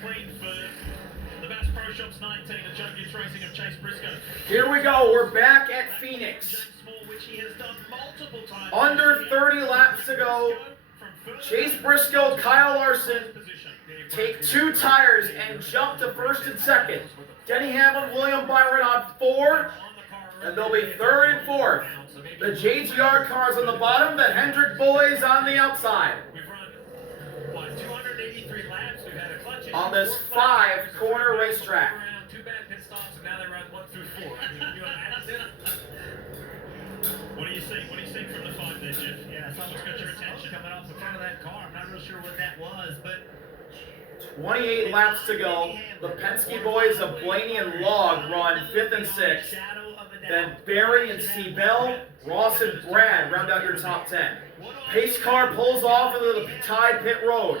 clean for the Bass Pro Shops 19 and Champions Racing of Chase Briscoe. Here we go. We're back at Phoenix. Under 30 laps to go. Chase Briscoe, Kyle Larson take 2 tires and jump to first and second. Denny Hamlin, William Byron on 4, and they'll be 3rd and 4th. The JGR cars on the bottom, the Hendrick boys on the outside. On this 5-corner racetrack. What do you see? What do you see from the 5 there, Jeff? Yeah, someone's got your attention coming off the front of that car. I'm not real sure what that was, but 28 laps to go. The Penske boys of Blaney and Log run 5th and 6th. Then Barry and Seabell, Ross and Brad round out your top 10. Pace car pulls off into the tied pit road.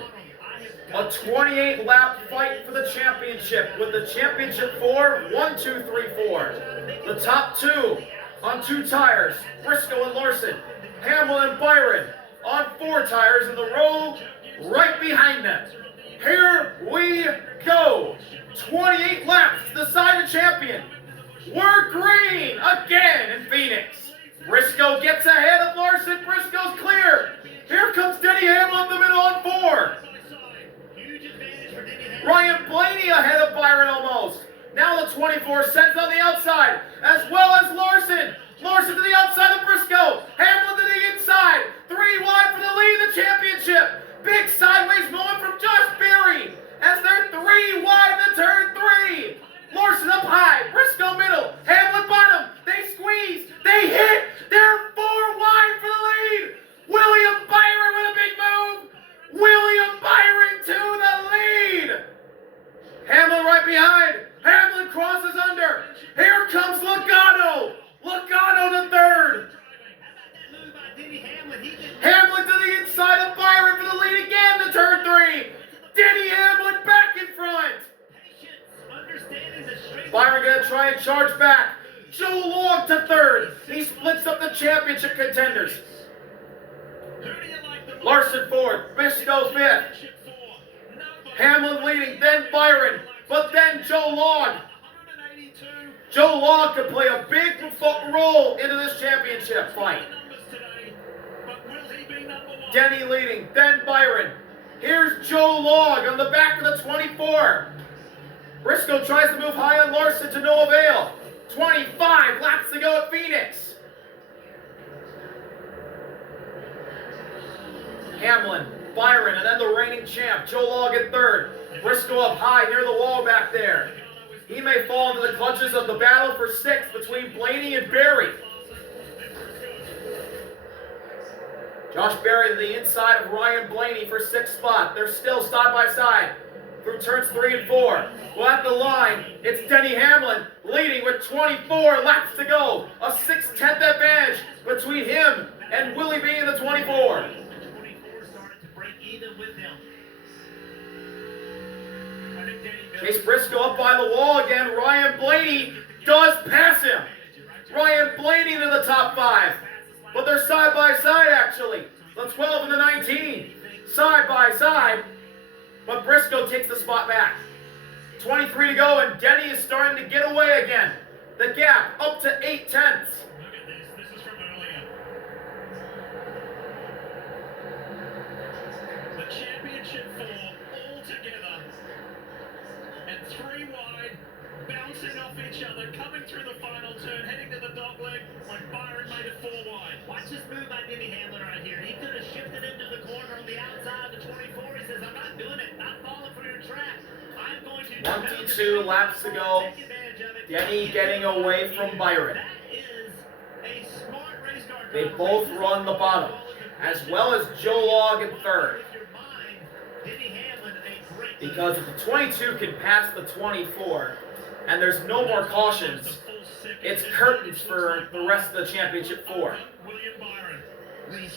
A 28-lap fight for the championship with the championship 4, 1, 2, 3, 4. The top 2 on 2 tires, Briscoe and Larson. Hamlin and Byron on 4 tires in the row right behind them. Here we go. 28 laps to decide the champion. We're green again in Phoenix. Briscoe gets ahead of Larson. Briscoe's clear. Here comes Denny Hamlin up the middle on 4. Ryan Blaney ahead of Byron almost. Now the 24 sends on the outside, as well as Larson. Larson to the outside of Briscoe. Hamlin to the inside. 3 wide for the lead in the championship. Big sideways moment from Josh Berry as they're 3 wide in the turn 3. Larson up high. Briscoe middle. Hamlin bottom. They squeeze. They hit. They're 4 wide for the lead. William Byron with a big move. William Byron to the lead. Hamlin right behind. Hamlin crosses under. Here comes Logano. Logano to 3rd. Hamlin to the inside of Byron for the lead again to turn 3. Denny Hamlin back in front. Byron gonna try and charge back. Joe Long to 3rd. He splits up the championship contenders. Larson 4th. Briscoe 5th. Hamlin leading, then Byron, but then Joe Long. Joe Long could play a big role into this championship fight. Denny leading, then Byron. Here's Joe Long on the back of the 24. Briscoe tries to move high on Larson to no avail. 25 laps to go at Phoenix. Hamlin, Byron, and then the reigning champ, Joe Long in 3rd. Briscoe up high near the wall back there. He may fall into the clutches of the battle for 6th between Blaney and Berry. Josh Berry to the inside of Ryan Blaney for 6th spot. They're still side by side through turns 3 and 4. Well, at the line, it's Denny Hamlin leading with 24 laps to go. A 6/10 advantage between him and Willie B in the 24. Chase Briscoe up by the wall again. Ryan Blaney does pass him. Ryan Blaney to the top 5. But they're side by side actually. The 12 and the 19. Side by side. But Briscoe takes the spot back. 23 to go and Denny is starting to get away again. The gap up to 8 tenths. Look at this. This is from earlier. The championship 4 all together. And 3 wide, bouncing off each other, coming through the final turn, heading to the dog leg when Byron made it 4 wide. watch this move by Denny Hamlin right here. He could have shifted into the corner on the outside of the 24. He says, I'm not doing it. Not falling for your trap. I'm going to... 22 laps to go. Denny getting away from Byron. They both run the bottom, as well as Joe Long in 3rd. Because if the 22 can pass the 24, and there's no more cautions, it's curtains for the rest of the championship 4.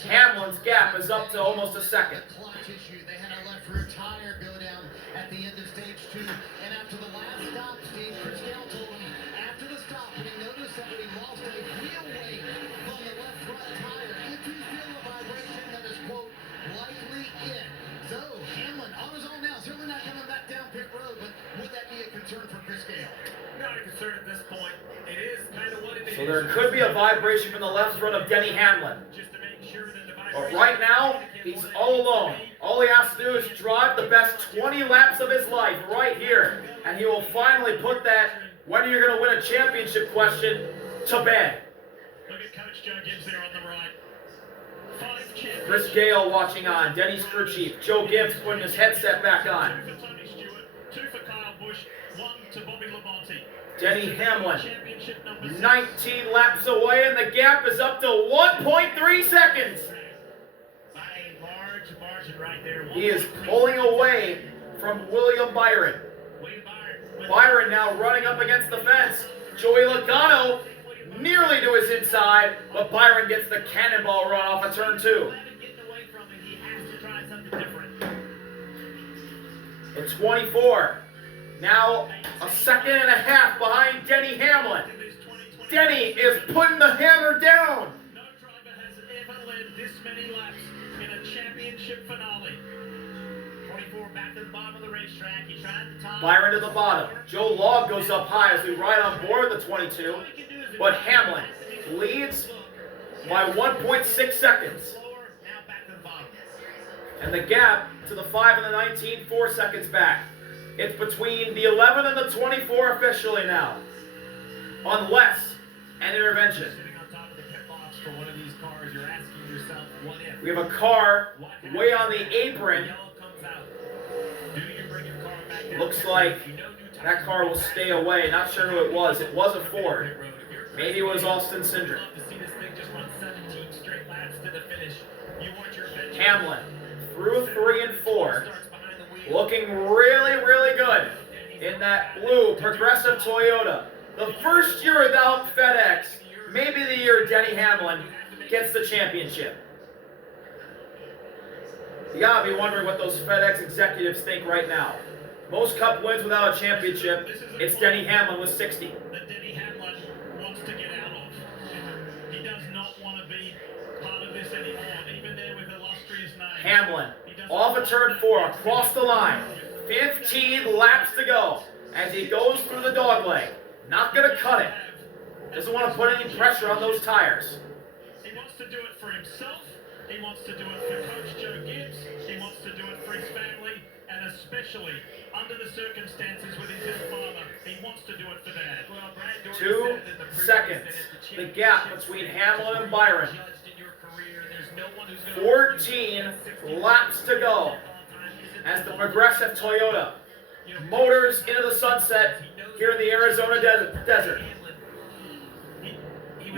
Hamlin's gap is up to almost a second. They had a left rear tire go down at the end of stage 2, and after the last stop, Steve Christel told him after the stop, he noticed that he lost a wheel weight from the left front tire. If you feel a vibration, that is, quote, likely it. So Hamlin on his own now, certainly not coming back down pit road. concern for Chris Gale? Not a concern at this point. It is kind of what it is. So there could be a vibration from the left front of Denny Hamlin. Just to make sure that the But right now, he's all alone. All he has to do is drive the best 20 laps of his life right here. And he will finally put that whether you're going to win a championship question to bed. Look at Coach Joe Gibbs there on the right. 5 championships. Chris Gale watching on. Denny's crew chief. Joe Gibbs putting his headset back on. 2 for Tony Stewart, 2 for Kyle Busch, 1 to Bobby Labonte. Denny Hamlin, Championship number 6. 19 laps away, and the gap is up to 1.3 seconds. By a large margin right there. He is pulling away from William Byron. William Byron. Byron now running up against the fence. Joey Logano nearly to his inside, but Byron gets the cannonball run off of turn 2. Getting away from him, he has to try something different. The 24. Now a second and a half behind Denny Hamlin. Denny is putting the hammer down. No driver has ever led this many laps in a championship finale. 24 back to the bottom of the racetrack. He tried the top. Byron to the bottom. Joe Log goes up high as we ride on board the 22. But Hamlin leads by 1.6 seconds. Slower, now back to the bottom. And the gap to the 5 and the 19, 4 seconds back. It's between the 11 and the 24 officially now. Unless an intervention. Sitting on top of the pit box for one of these cars, you're asking yourself, what if? We have a car way on the apron. Yellow comes out. Do you bring your car back down? Looks like If you know new tires that car will stay away. Not sure who it was. It was a Ford. Maybe it was Austin Cindric. love to see this thing just run 17 straight laps to the finish. You want your bench. Hamlin through 3 and 4. Starts behind the wheel. Looking really, really good in that blue Progressive Toyota. The first year without FedEx, maybe the year Denny Hamlin gets the championship. You gotta be wondering what those FedEx executives think right now. Most Cup wins without a championship. It's Denny Hamlin with 60. That Denny Hamlin wants to get out of. He does not want to be part of this anymore. Even there with illustrious names. Hamlin off of turn 4, across the line. 15 laps to go as he goes through the dogleg. Not gonna cut it. Doesn't want to put any pressure on those tires. He wants to do it for himself. He wants to do it for Coach Joe Gibbs. He wants to do it for his family. And especially under the circumstances with his ill father, he wants to do it for Dad. Well, Brad Doherty 2 said it in the previous seconds. that The if gap between Hamlin and Byron. judged in your career, there's no one who's gonna 14 laps to go as the Progressive Toyota motors into the sunset here in the Arizona desert.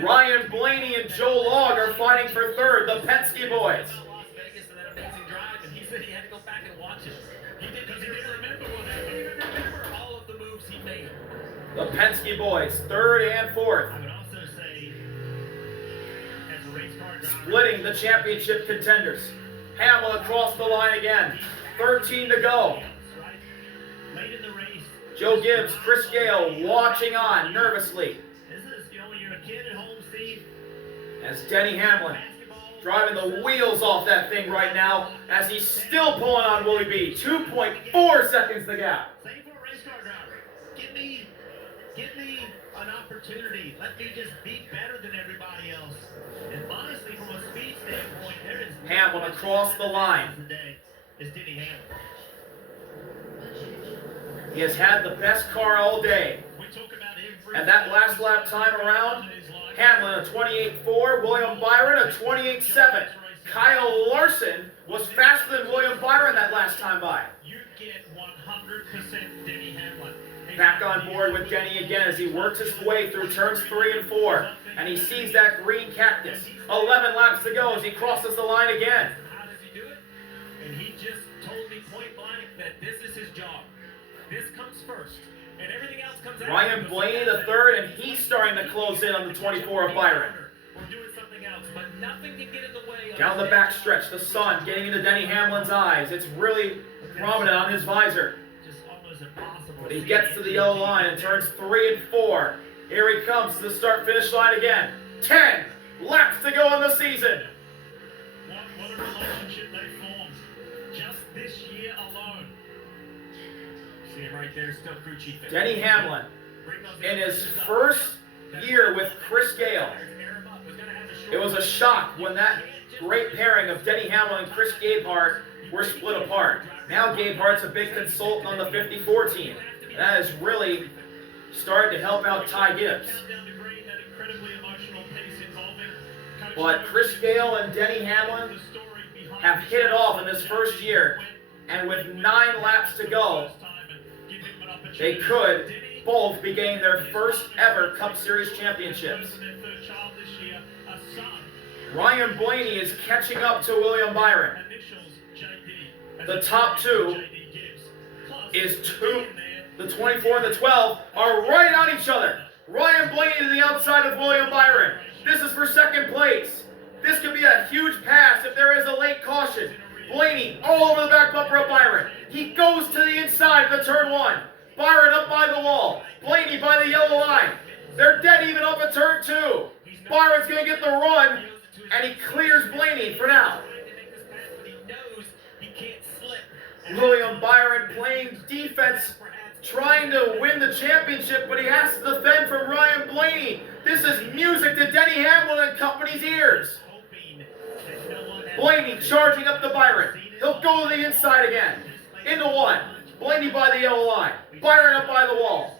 Ryan Blaney and Joe Log are fighting for third, the Penske boys. Las Vegas and that amazing drive, and he said he had to go back and watch it. He did because he didn't remember what happened. He didn't remember all of the moves he made. The Penske boys, third and fourth, I would also say, as a race car driver, splitting the championship contenders. Hamlin across the line again, 13 to go. right? Late in the race, Joe Gibbs, Chris Gale watching on nervously this is, you're a kid at home, Steve. as Denny Hamlin Basketball. driving the wheels off that thing right now as he's still pulling on Willie B. 2.4 seconds the gap. Same for a race car driver. Give me an opportunity. Let me just be better than everybody else. And honestly, from a speed standpoint, there is Hamlin across the line. today is Denny Hamlin. He has had the best car all day. We talk about every And that last lap time around, Hamlin a 28.4, William Byron a 28.7. Kyle Larson was faster than William Byron that last time by. You get 100% Denny Hamlin. Back on board with Denny again as he works his way through turns 3 and 4. And he sees that green cactus. 11 laps to go as he crosses the line again. How does he do it? And he just told me point blank that this is his job. This comes first. And everything else comes after. Ryan Blaney the third, and he's starting to close in on the 24 of Byron. We're doing something else, but nothing can get in the way of Down the back stretch, the sun getting into Denny Hamlin's eyes. It's really prominent on his visor. Just almost impossible. But he gets to the yellow line and turns 3 and 4. Here he comes to the start-finish line again. 10 laps to go in the season. What a relationship they formed just this year alone. See him right there, still crew chief. Denny Hamlin, in his first year with Chris Gale, it was a shock when that great pairing of Denny Hamlin and Chris Gabehart were split apart. Now Gabehart's a big consultant on the 54 team. That has really started to help out Ty Gibbs. But Chris Gale and Denny Hamlin have hit it off in this first year, and with 9 laps to go, they could both be getting their first ever Cup Series championships. Ryan Blaney is catching up to William Byron. The top two the 24 and the 12 are right on each other. Ryan Blaney to the outside of William Byron. This is for second place. This could be a huge pass if there is a late caution. Blaney all over the back bumper of Byron. He goes to the inside of the turn 1. Byron up by the wall. Blaney by the yellow line. They're dead even up at turn 2. Byron's going to get the run, and he clears Blaney for now. William Byron playing defense, trying to win the championship, but he has to defend from Ryan Blaney. This is music to Denny Hamlin and company's ears. Blaney charging up to Byron. He'll go to the inside again. Into 1. Blaney by the yellow line. Byron up by the wall.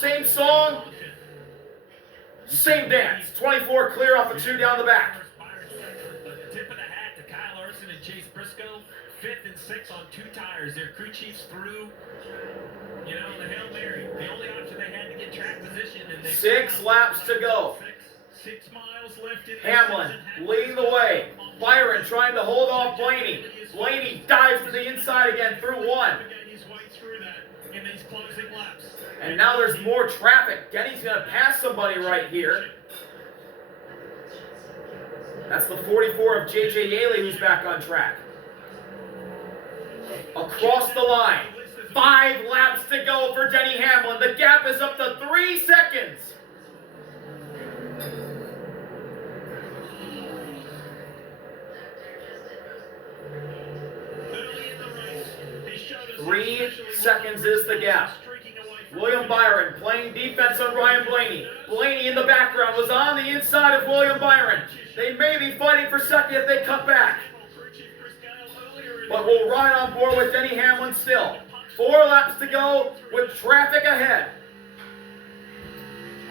Same song, same dance. 24 clear off a 2 down the back. Tip of the hat to Kyle Larson and Chase Briscoe. 5th and 6th on 2 tires. Their crew chiefs through, the Hail Mary. The only option they had to get track position. And 6 laps to go. 6 miles left. Hamlin leading the way. Byron trying to hold off Blaney. Blaney dives to the inside again through 1. And now there's more traffic. Denny's going to pass somebody right here. That's the 44 of J.J. Yaley who's back on track. Across the line. 5 laps to go for Denny Hamlin. The gap is up to 3 seconds. Three seconds is the gap. William Byron playing defense on Ryan Blaney. Blaney in the background was on the inside of William Byron. They may be fighting for second if they cut back. But we'll ride on board with Denny Hamlin still. 4 laps to go with traffic ahead.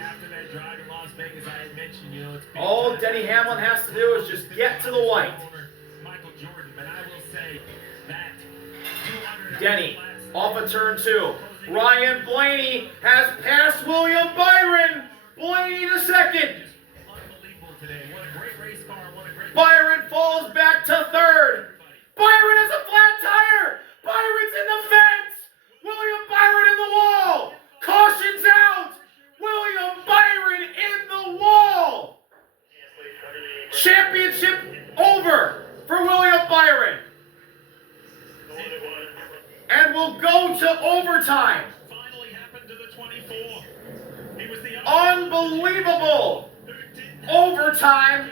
After that drive in Las Vegas, I had mentioned, it's all Denny Hamlin has to do is just get to the white. Michael Jordan, but I will say that Denny off of turn 2. Ryan Blaney has passed William Byron. Blaney to second. Unbelievable today. What a great race car. What a great Byron falls back to 3rd. Byron has a flat tire. Byron's in the fence. William Byron in the wall. Caution's out. William Byron in the wall. Championship over for William Byron. And we'll go to overtime. finally happened to the 24. He was the Unbelievable overtime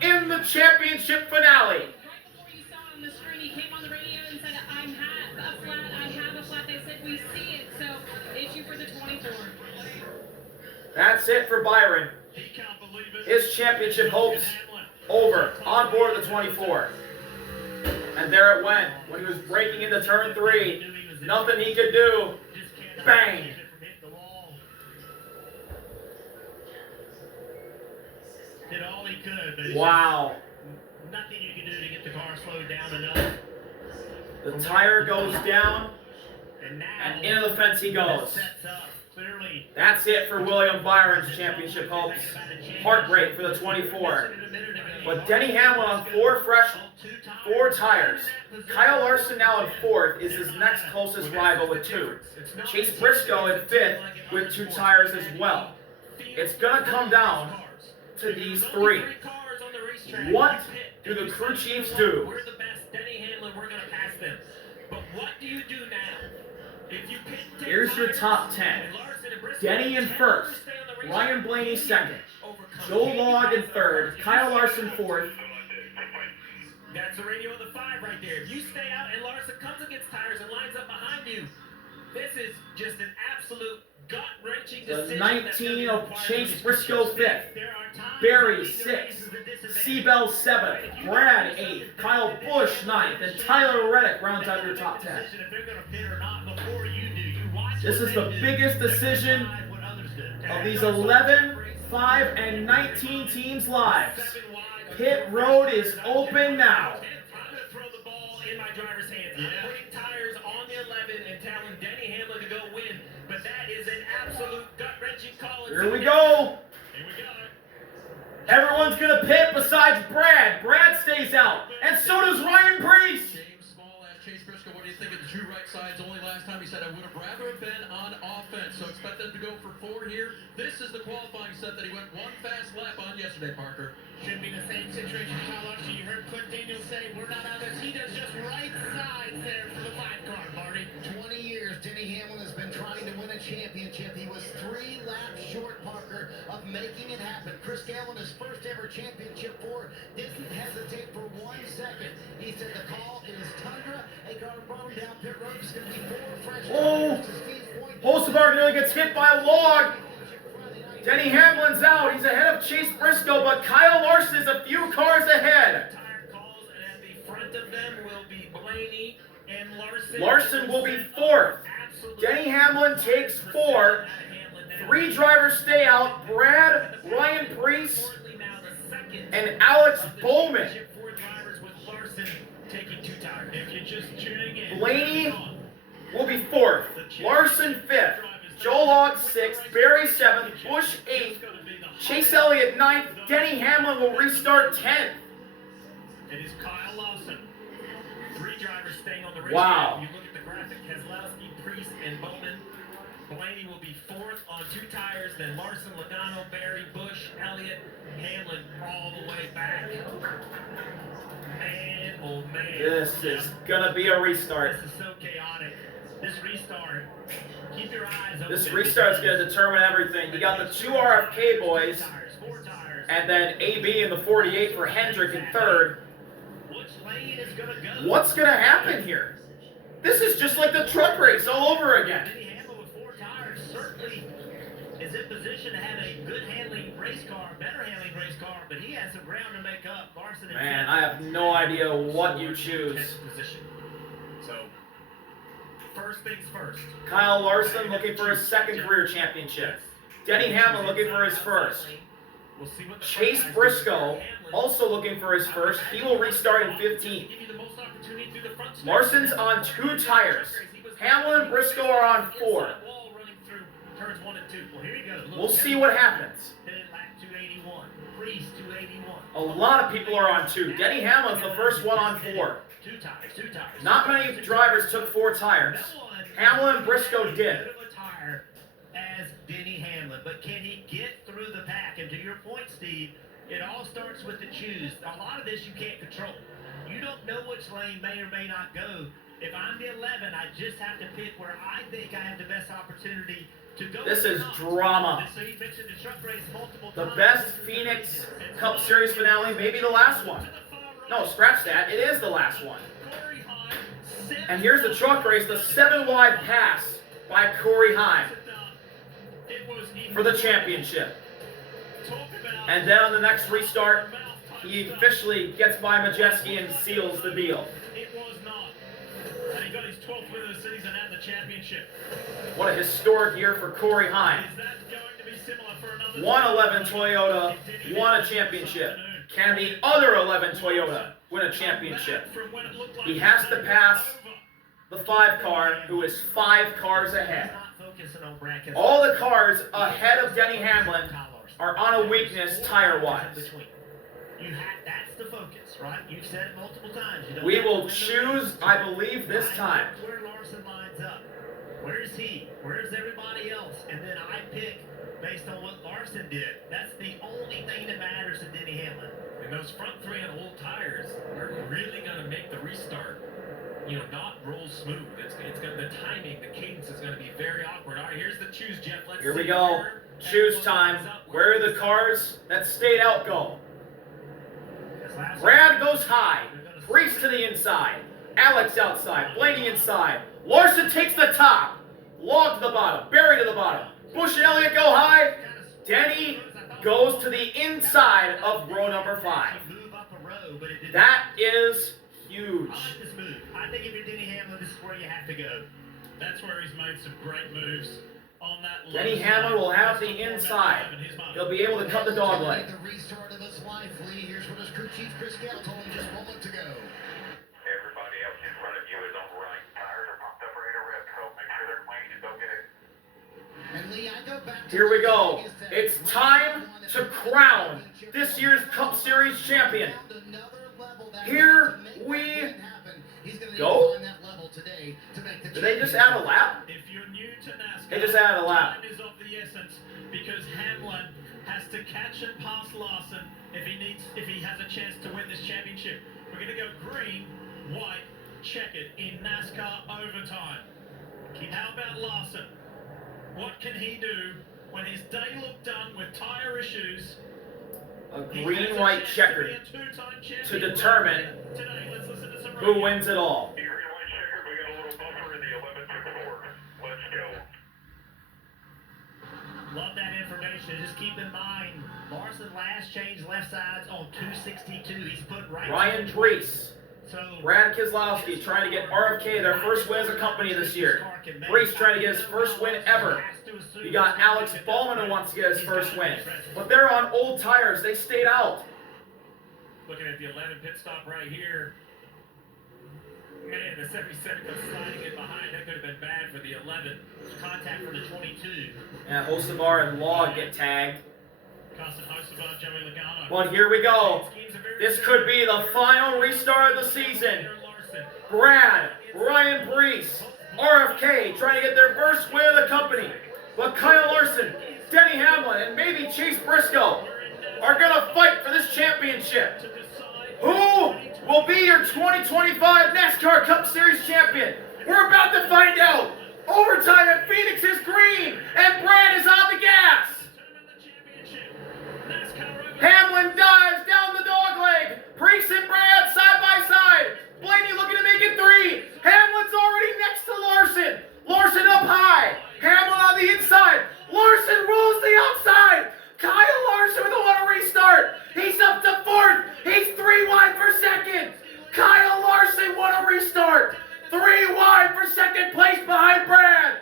in the championship finale. Right before you saw on the screen, he came on the radio and said, I have a flat. They said, we see it, so issue for the 24. That's it for Byron. He can't believe it. His championship hopes over on board the 24. And there it went. When he was breaking into turn 3, nothing he could do. Bang. Did all he could, but Wow. nothing you can do to get the car slowed down enough. The tire goes down, And now and into the fence he goes. sets up clearly. That's it for William Byron's championship hopes. Heartbreak for the 24. But Denny Hamlin on 4 tires. Kyle Larson now in 4th is his next closest rival with 2. Chase Briscoe in 5th with 2 tires as well. It's going to come down to these 3. What do the crew chiefs do? We're the best. Denny Hamlin, we're going to pass them. But what do you do now? If you pick Here's your top 10. Denny in 1st. Ryan Blaney 2nd. Joe Log in 3rd. Kyle Larson 4th. That's the radio of the 5 right there. If you stay out and Larson comes and gets tires and lines up behind you, This is just an absolute gut-wrenching The decision. 19 of Chase Briscoe 5th. Barry 6th. Seabell 7th. Brad 8th. Kyle Busch 9th. And Tyler Reddick rounds out your top 10. This is the biggest decision of these 11, 5, and 19 teams' lives. Pit road is open now. I'm going to throw the ball in my driver's hands. I'm putting tires on the 11 and telling Denny Hamlin to go win. But that is an absolute gut-wrenching call. Here we go. Here we go. Everyone's going to pit besides Brad. Brad stays out. And so does Ryan Preece. James Small asked Chase Briscoe, what do you think of the two right sides? Only last time he said, I would have rather have been on offense. So expect them to go for 4 here. This is the qualifying set that he went one fast lap on yesterday, Parker. Should be the same situation, Kyle Larson. You heard Clint Daniels say, we're not on this. He does just right sides there for the 5 car, Marty. 20 years, Denny Hamlin has been trying to win a championship. He was 3 laps short, Parker, of making it happen. Chris Gale in his first ever championship 4 didn't hesitate for 1 second. He said the call is Tundra. A car brought him down pit road. It's going to be 4 fresh tires to Steve's point. Holstenbarg nearly gets hit by a log. Denny Hamlin's out. He's ahead of Chase Briscoe, but Kyle Larson is a few cars ahead. Tire calls, and at the front of them will be Blaney and Larson. Larson will be 4th. Denny Hamlin takes 4. 3 drivers stay out. Brad, Ryan Preece, and Alex Bowman. 4 drivers with Larson taking 2 tires. If you're just tuning in, Blaney will be 4th. Larson 5th. Joe Logg 6th. Barry 7th. Busch 8th. Chase Elliott 9th. Denny Hamlin will restart 10th. It is Kyle Larson. 3 drivers staying on the race. Wow. You look at the graphic, Keselowski, Preece, and Bowman. Blaney will be 4th on 2 tires, then Larson, Logano, Barry, Busch, Elliott, Hamlin all the way back. Man, oh man. This is gonna be a restart. This is so chaotic. This restart, keep your eyes open. This restart's gonna determine everything. You got the 2 RFK boys, 4 tires. and then AB in the 48 for Hendrick in 3rd. Which lane is gonna go? What's gonna happen here? This is just like the truck race all over again. Denny Hamlin with 4 tires certainly is in position to have a good handling race car, better handling race car, but he has some ground to make up. Larson Man, I have no idea what you choose. Position. So, first things first. Kyle Larson looking for his 2nd career championship. Denny Hamlin looking for his 1st. We'll see what the Chase front guys Briscoe do. also looking for his 1st. He will restart in 15th. Give you the most opportunity through the front stretch. Larson's on 2 tires. Hamlin and Briscoe are on 4. Inside wall running through turns 1 and 2. Well, here you go. We'll see what happens. Then lap 281. Preece 281. A lot of people are on 2. Denny Hamlin's the first one on 4. 2 tires. Not many drivers took 4 tires. Hamlin and Briscoe did. Bit of a tire as Denny Hamlin, but can he get through the pack? And to your point, Steve, it all starts with the choose. A lot of this you can't control. You don't know which lane may or may not go. If I'm the 11, I just have to pick where I think I have the best opportunity to go. This is drama. So you mentioned the truck race multiple The times. best Phoenix Cup Series finale, maybe the last one. No, scratch that. It is the last one. Corey Heim, And here's the truck race, the 7-wide pass by Corey Heim for the championship. And then on the next restart, he officially gets by Majeski and seals the deal. It was not. And he got his 12th win of the season and the championship. What a historic year for Corey Heim. Is that going to be similar for another? 111 Toyota won a championship. Can the other 11 Toyota win a championship? He has to pass the 5 car, who is 5 cars ahead. All the cars ahead of Denny Hamlin are on a weakness tire-wise. That's the focus, right? You've said it multiple times. We will choose, I believe, this time. Where Larson lines up. Where's he? Where's everybody else? And then I pick based on what Larson did. That's the only thing that matters to Denny Hamlin. And those front 3 on old tires are really going to make the restart, not roll smooth. It's going the timing, the cadence is going to be very awkward. All right, here's the choose, Jeff. Let's Here we see go. where Choose time. Where are the cars that stayed out go? Brad goes high. Preece to the inside. Alex outside. Blaney inside. Larson takes the top. Log to the bottom. Barry to the bottom. Bush and Elliott go high. Denny goes to the inside of row number 5. Move up a row, but it did That is huge. I like this move. I think if you're Denny Hamlin, this is where you have to go. That's where he's made some great moves on that. Denny Hamlin will have the inside. He'll be able to cut the dog leg. The restart of his life, Lee. Here's what his crew chief Chris Gale told him just moments ago. Everybody else in front of you is on the right. Tires are pumped up ready to rip, so make sure they're clean and don't get it. And Lee, I go back to Here we go. It's time to crown this year's Cup Series champion. Here we go. Did they just add a lap? If you're new to NASCAR, They just added a lap. time is of the essence because Hamlin has to catch and pass Larson if he has a chance to win this championship. We're going to go green, white, checkered in NASCAR overtime. How about Larson? What can he do when his day looked done with tire issues? A He has green, a white chance checker to be a two-time to champion. determine Today, let's listen to some who radio. wins it all. Green light checker, we got a little buffer in the 11-4. Let's go. Love that information. Just keep in mind, Larson last changed left sides on 262. He's put right. Ryan Brees, So Brad Keselowski trying to get RFK their first win as a company this year. Brees trying to get his first win ever. You got Alex Bowman who wants to get his first win. But they're on old tires. They stayed out. Looking at the 11 pit stop right here. Man, the 77 goes sliding in behind. That could have been bad for the 11. contact for the 22. And Hocevar and Log get tagged. Carson Hocevar, Joey Logano. But here we go. This could be the final restart of the season. Brad, Ryan Brees, RFK trying to get their first win of the company. But Kyle Larson, Denny Hamlin, and maybe Chase Briscoe are going to fight for this championship. Who will be your 2025 NASCAR Cup Series champion? We're about to find out. Overtime at Phoenix is green, and Brad is on the gas. Hamlin dives down the dog leg. Brees and Brad side by side. Blaney looking to make it 3. Hamlin's already next to Larson. Larson up high. Hamlin on the inside. Larson rolls the outside. Kyle Larson with a want to restart. He's up to 4th. He's 3 wide for 2nd. Kyle Larson want to restart. 3 wide for 2nd place behind Brad.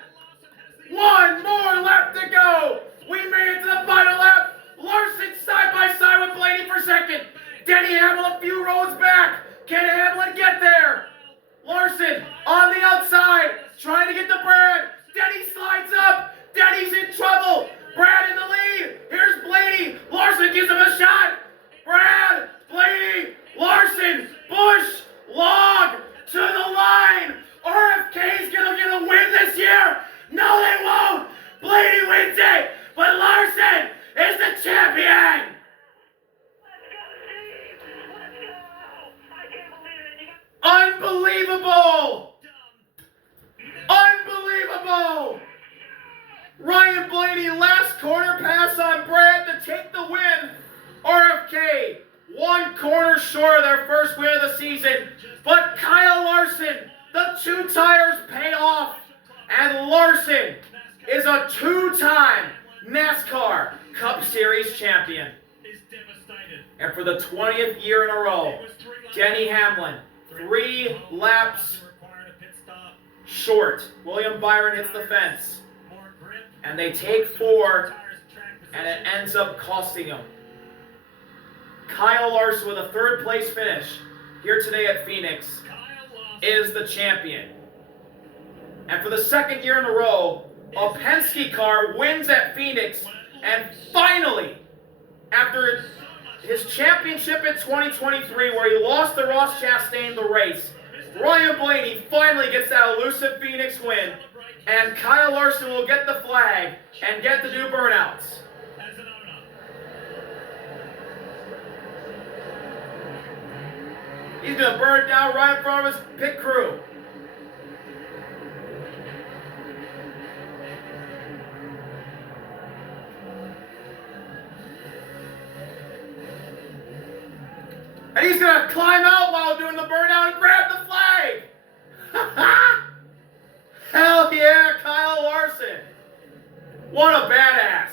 1 more lap to go. We made it to the final lap. Larson side by side with Blaney for 2nd. Denny Hamlin a few rows back. Can Hamlin get there? Larson on the outside, trying to get to Brad. Denny slides up. Denny's in trouble. Brad in the lead. Here's Blaney. Larson gives him a shot. Brad, Blaney, Larson, Bush, Log to the line. RFK's gonna get a win this year. No, they won't. Blaney wins it, but Larson is the champion. Unbelievable! Unbelievable! Ryan Blaney, last corner pass on Brad to take the win. RFK, 1 corner short of their first win of the season. But Kyle Larson, the 2 tires pay off. And Larson is a 2-time NASCAR Cup Series champion. And for the 20th year in a row, Denny Hamlin, 3 laps short. William Byron hits the fence. And they take 4, and it ends up costing him. Kyle Larson with a 3rd place finish here today at Phoenix is the champion. And for the 2nd year in a row, a Penske car wins at Phoenix, and finally, after his championship in 2023, where he lost to Ross Chastain the race, Ryan Blaney finally gets that elusive Phoenix win, and Kyle Larson will get the flag and get to do burnouts. He's going to burn it down right in front of his pit crew. And he's going to climb out while doing the burnout and grab the flag. Hell yeah, Kyle Larson. What a badass!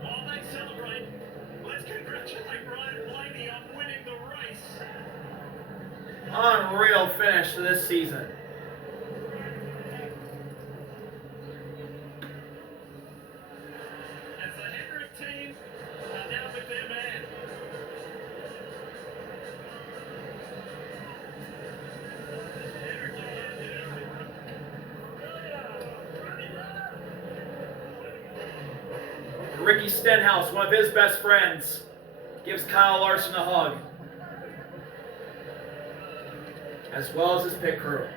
While they celebrate, let's congratulate Ryan Blaney on winning the race. Unreal finish to this season. As the Hendrick team are now with their man. Ricky Stenhouse, one of his best friends, gives Kyle Larson a hug, as well as his pit crew.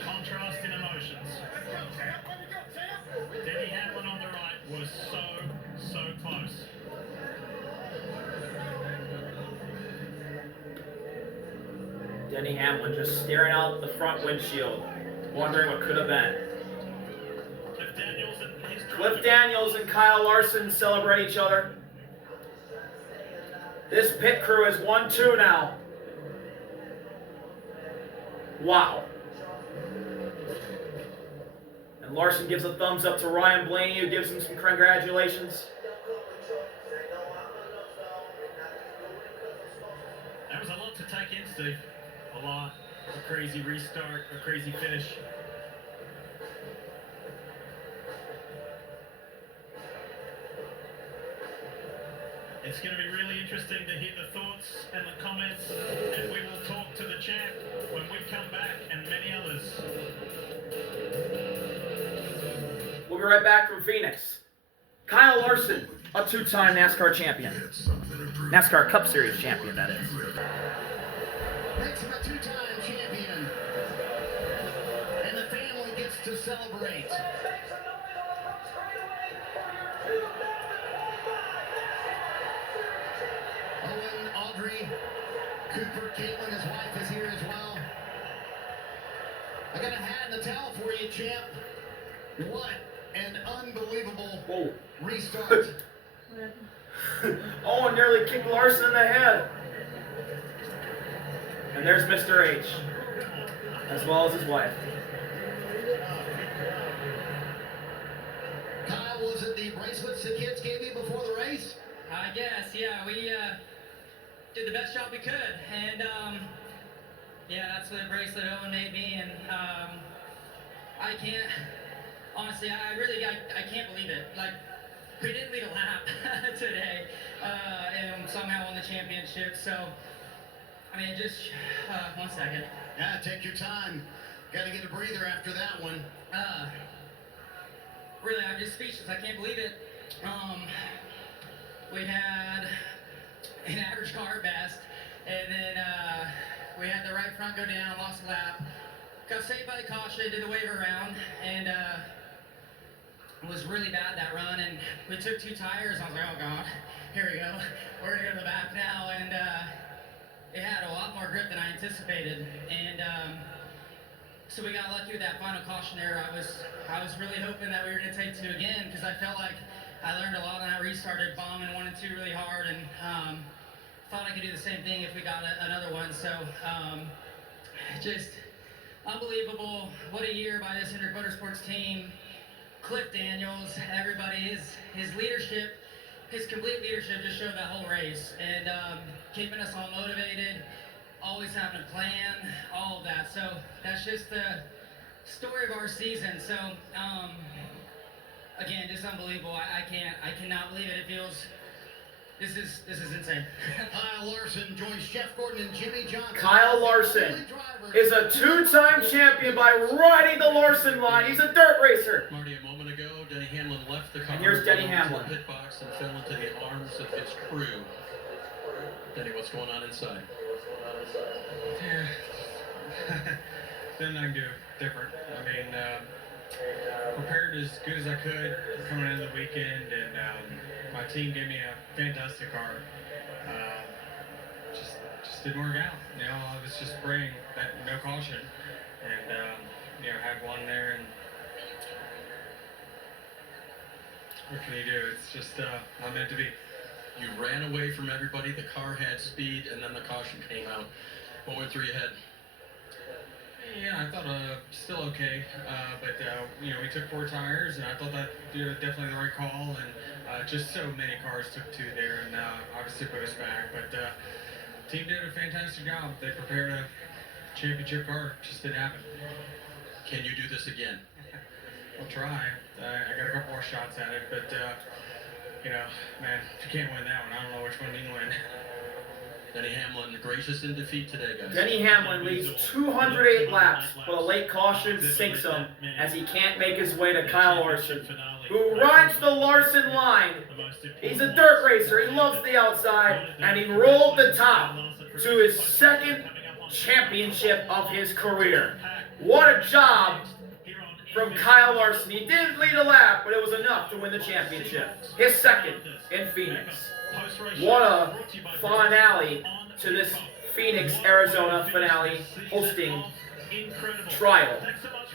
Contrast in emotions. Denny Hamlin on the right was so close. Denny Hamlin just staring out the front windshield, wondering what could have been. Cliff Daniels and Kyle Larson celebrate each other. This pit crew is 1-2 now. Wow. And Larson gives a thumbs up to Ryan Blaney, who gives him some congratulations. That was a lot to take in, Steve. A lot. A crazy restart, a crazy finish. It's going to be really interesting to hear the thoughts and the comments, and we will talk to the champ when we come back, and many others. We'll be right back from Phoenix. Kyle Larson, a two-time NASCAR champion. NASCAR Cup Series champion, that is. Makes him a two-time champion. And the family gets to celebrate. Owen, Audrey, Cooper, Caitlin, his wife is here as well. I got a hat and a towel for you, champ. What an unbelievable restart. Owen nearly kicked Larson in the head. And there's Mr. H, as well as his wife. Kyle, was it the bracelets the kids gave you before the race? I guess, yeah. We did the best job we could, and yeah, that's the bracelet Owen made me, and I can't, honestly, I can't believe it. Like, we didn't lead a lap today, and somehow won the championship. So, I mean, just 1 second. Yeah, take your time. Got to get a breather after that one. Really, I'm just speechless. I can't believe it. We had an average car at best, and then we had the right front go down, lost a lap, got saved by the caution, did the waiver round, and it was really bad that run, and we took 2 tires. I was like, oh god, here we go, we're gonna go to the back now, and it had a lot more grip than I anticipated, and so we got lucky with that final caution there. I was really hoping that we were gonna take 2 again, because I felt like I learned a lot on that restart, bombing 1 and 2 really hard, and thought I could do the same thing if we got another one. So just unbelievable. What a year by this Hendrick Motorsports team. Cliff Daniels, everybody, his leadership, his complete leadership just showed that whole race, and keeping us all motivated, always having a plan, all of that. So that's just the story of our season. So again, just unbelievable. I cannot believe it. It feels, this is insane. Kyle Larson joins Jeff Gordon and Jimmy Johnson. Kyle Larson is a 2-time champion by riding the Larson line. He's a dirt racer. Marty, a moment ago, Denny Hamlin left the car. And here's Denny went Hamlin. to the pit box and fell into the arms of his crew. Denny, what's going on inside? Yeah. Then I can do different. I mean, prepared as good as I could coming into the weekend, and my my team gave me a fantastic car. Just didn't work out. You know, I was just spraying that no caution, and you know, had one there, and what can you do? It's just not meant to be. You ran away from everybody, the car had speed, and then the caution came out. What went through your head? Yeah, I thought still okay, but you know, we took 4 tires, and I thought that definitely the right call, and just so many cars took 2 there, and obviously put us back. But team did a fantastic job. They prepared a championship car. Just didn't happen. Can you do this again? I'll try. I got a couple more shots at it, but you know, man, if you can't win that one, I don't know which one you can win. Denny Hamlin, gracious in defeat today, guys. Denny Hamlin leads 208 laps, but a late caution sinks him as he can't make his way to Kyle Larson, who rides the Larson line. He's a dirt racer. He loves the outside, and he rolled the top to his 2nd championship of his career. What a job from Kyle Larson. He didn't lead a lap, but it was enough to win the championship. His 2nd in Phoenix. What a finale to this Phoenix, Arizona finale, hosting trial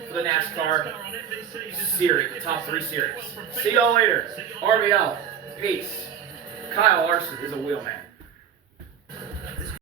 for the NASCAR series, top 3 series. See y'all later. RBL. Peace. Kyle Larson is a wheelman.